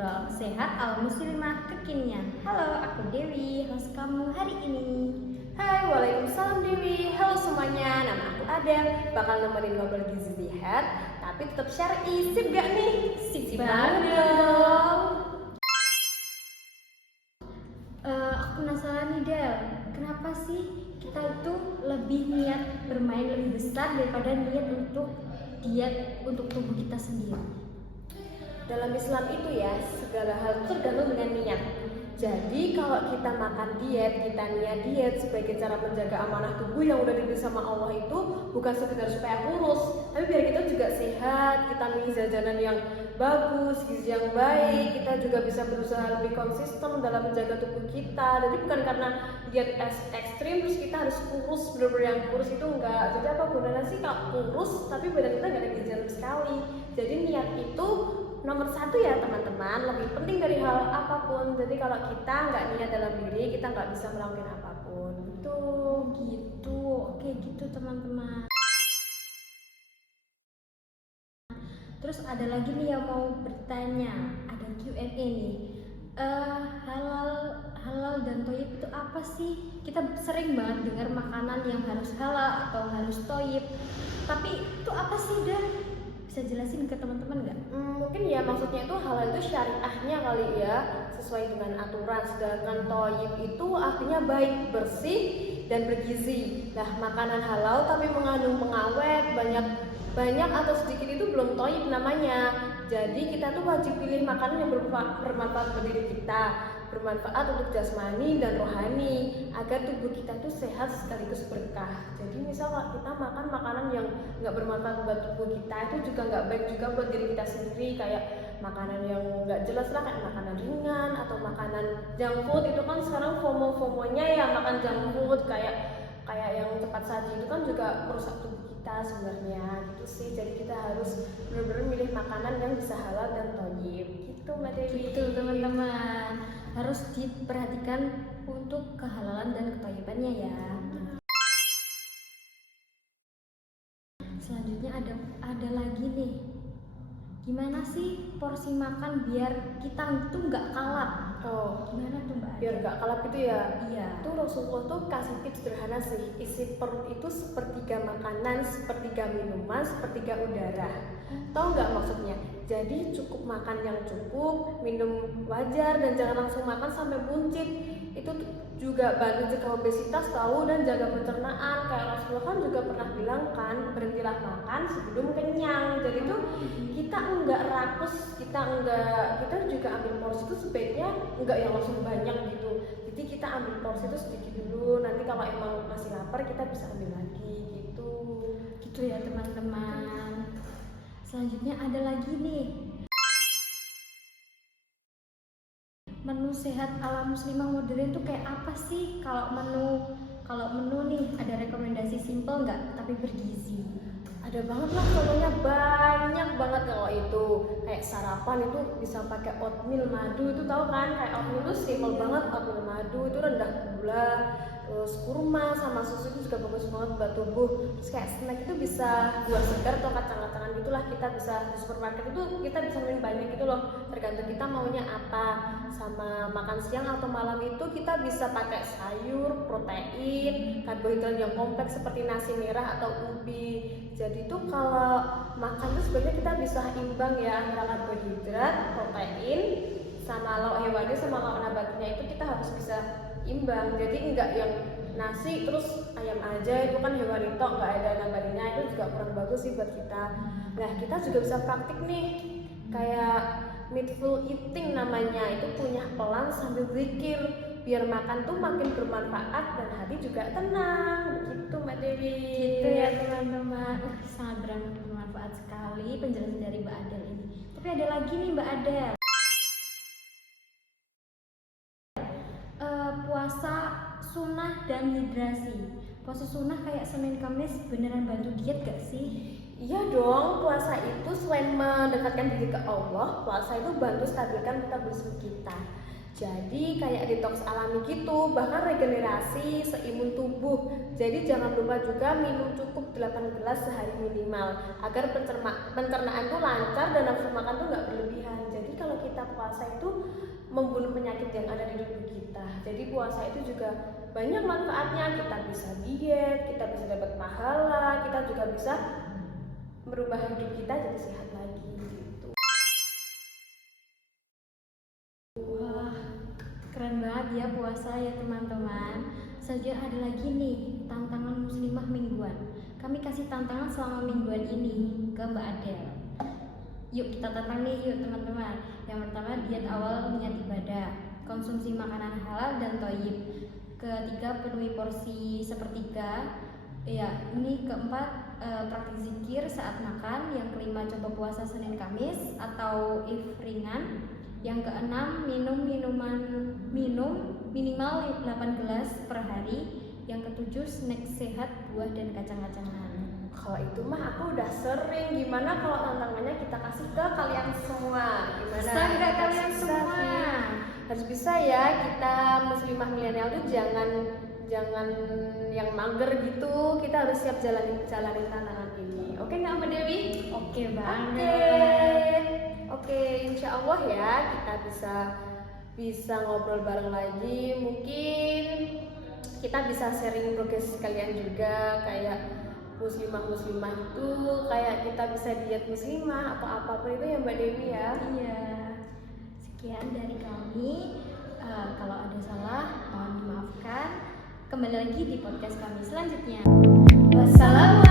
ngobrol sehat ala muslimah kekinian. Halo, aku Dewi, host kamu hari ini. Hai, waalaikumsalam Dewi. Halo semuanya, nama aku Adel. Bakal nemenin ngobrol gizi sehat, tapi tetap syar'i. Sip gak nih? Sip banget banget. dong. Aku penasaran nih Del, kenapa sih kita itu lebih niat bermain lebih besar daripada niat untuk diet untuk tubuh kita sendiri? Dalam Islam itu ya, segala hal itu tergantung dengan niat. Jadi kalau kita makan diet, kita niat diet sebagai cara menjaga amanah tubuh yang udah diberi sama Allah itu bukan sekedar supaya kurus, tapi biar kita juga sehat, kita milih jajanan yang bagus, gizi yang baik, kita juga bisa berusaha lebih konsisten dalam menjaga tubuh kita. Jadi bukan karena diet ekstrim terus kita harus kurus, bener-bener yang kurus itu enggak. Jadi apa gunanya sih kalau kurus tapi badan kita nggak ada gizi sama sekali. Jadi niat itu nomor satu ya teman-teman, lebih penting dari hal apapun. Jadi kalau kita nggak niat dalam diri, kita nggak bisa melakukan apapun. Gitu, oke gitu teman-teman. Terus ada lagi nih yang mau bertanya, ada Q&A nih. Halal dan toyib itu apa sih? Kita sering banget dengar makanan yang harus halal atau harus toyib. Tapi itu apa sih, Dan? Bisa jelasin ke teman-teman nggak? Mungkin ya maksudnya itu halal itu syariahnya kali ya, sesuai dengan aturan. Sedangkan toyib itu artinya baik, bersih, dan bergizi. Nah, makanan halal tapi mengandung pengawet banyak atau sedikit itu belum toyib namanya. Jadi kita tuh wajib pilih makanan yang bermanfaat bagi diri kita, bermanfaat untuk jasmani dan rohani, agar tubuh kita tuh sehat sekaligus berkah. Jadi misal kita makan makanan yang nggak bermanfaat buat tubuh kita, itu juga nggak baik juga buat diri kita sendiri. Kayak makanan yang nggak jelas lah, kayak makanan ringan atau makanan junk food. Itu kan sekarang FOMO-nya ya, makan junk food kayak yang cepat saji itu kan juga merusak tubuh kita sebenarnya gitu sih. Jadi kita harus benar-benar milih makanan yang bisa halal dan thayyib gitu Mbak Dewi. Gitu teman-teman, harus diperhatikan untuk kehalalan dan kethayyibannya ya. Selanjutnya ada lagi nih, gimana sih porsi makan biar kita tuh nggak kalap? Gimana tuh Mbak? Biar nggak kalap gitu ya. Iya. Itu Rasulullah tuh kasih tips sederhana sih. Isi perut itu sepertiga makanan, sepertiga minuman, sepertiga udara. Tahu nggak maksudnya? Jadi cukup makan yang cukup, minum wajar, dan jangan langsung makan sampai buncit. Itu juga bantu cegah obesitas tahu, dan jaga pencernaan. Kayak Rasulullah kan juga pernah bilang kan, berhentilah makan sebelum kenyang. Jadi tuh kita enggak rakus, kita juga ambil porsi itu sebaiknya enggak yang langsung banyak gitu. Jadi kita ambil porsi itu sedikit dulu, nanti kalau emang masih lapar kita bisa ambil lagi gitu. Gitu ya teman-teman. Selanjutnya ada lagi nih, menu sehat ala muslimah modern tuh kayak apa sih? Kalau menu nih ada rekomendasi simple nggak tapi bergizi? Ada banget lah, contohnya banyak banget. Kalau itu kayak sarapan itu bisa pakai oatmeal madu, itu tahu kan? Kayak oatmeal itu simple banget, oatmeal madu itu rendah gula, terus kurma sama susu itu juga bagus banget buat tubuh. Terus kayak snack itu bisa buah segar atau kacang-kacangan gitulah, kita bisa di supermarket itu kita bisa beli banyak gitu loh, tergantung kita maunya apa. Sama makan siang atau malam itu kita bisa pakai sayur, protein, karbohidrat yang kompleks seperti nasi merah atau ubi. Jadi tuh kalau makan tuh sebenarnya kita bisa imbang ya antara karbohidrat, protein, sama lauk hewani sama lauk nabatinya itu kita harus bisa imbang. Jadi enggak yang nasi terus ayam aja, itu kan hewani tok, nggak ada nabatinya, itu juga kurang bagus sih buat kita. Nah, kita juga bisa praktik nih kayak mindful eating namanya, itu punya pelan sambil zikir biar makan tuh makin bermanfaat dan hati juga tenang. Begitu Mbak Dewi. Gitu ya teman-teman. Sangat bermanfaat sekali penjelasan dari Mbak Adel ini. Tapi ada lagi nih Mbak Adel. Puasa sunnah dan hidrasi. Puasa sunnah kayak Senin Kamis beneran bantu diet gak sih? Iya dong, puasa itu selain mendekatkan diri ke Allah, puasa itu bantu stabilkan metabolisme kita. Jadi kayak detox alami gitu, bahkan regenerasi seimun tubuh. Jadi jangan lupa juga minum cukup 8 gelas sehari minimal agar pencernaan tuh lancar dan nafsu makan tuh nggak berlebihan. Jadi kalau kita puasa itu membunuh penyakit yang ada di tubuh kita. Jadi puasa itu juga banyak manfaatnya. Kita bisa diet, kita bisa dapat pahala, kita juga bisa merubah hidup kita jadi sehat lagi gitu. Wah, keren banget ya puasa ya teman-teman. Selanjutnya ada lagi nih tantangan muslimah mingguan. Kami kasih tantangan selama mingguan ini ke Mbak Adel. Yuk kita tantang nih yuk teman-teman. Yang pertama diet awal niat ibadah, konsumsi makanan halal dan thayyib. Ketiga penuhi porsi sepertiga. Ya, ini keempat praktik zikir saat makan. Yang kelima coba puasa Senin Kamis atau ifringan. Yang keenam minum minimal 8 gelas per hari. Yang ketujuh snack sehat, buah dan kacang-kacangan. Kalau itu mah aku udah sering. Gimana kalau tantangannya kita kasih ke kalian semua? Gimana? Bisa nggak kalian Bisa semua? sih. Harus bisa ya, kita muslimah milenial tuh jangan yang mager gitu. Kita harus siap jalanin tantangan ini. Oke nggak Mbak Dewi? Oke Oke. banget. Oke, insya Allah ya kita bisa ngobrol bareng lagi. Mungkin kita bisa sharing progres kalian juga, kayak muslimah itu kayak kita bisa diet muslimah atau apapun itu ya Mbak Dewi ya. Iya. Sekian dari kami. Kalau ada salah mohon dimaafkan. Kembali lagi di podcast kami selanjutnya. Wassalamualaikum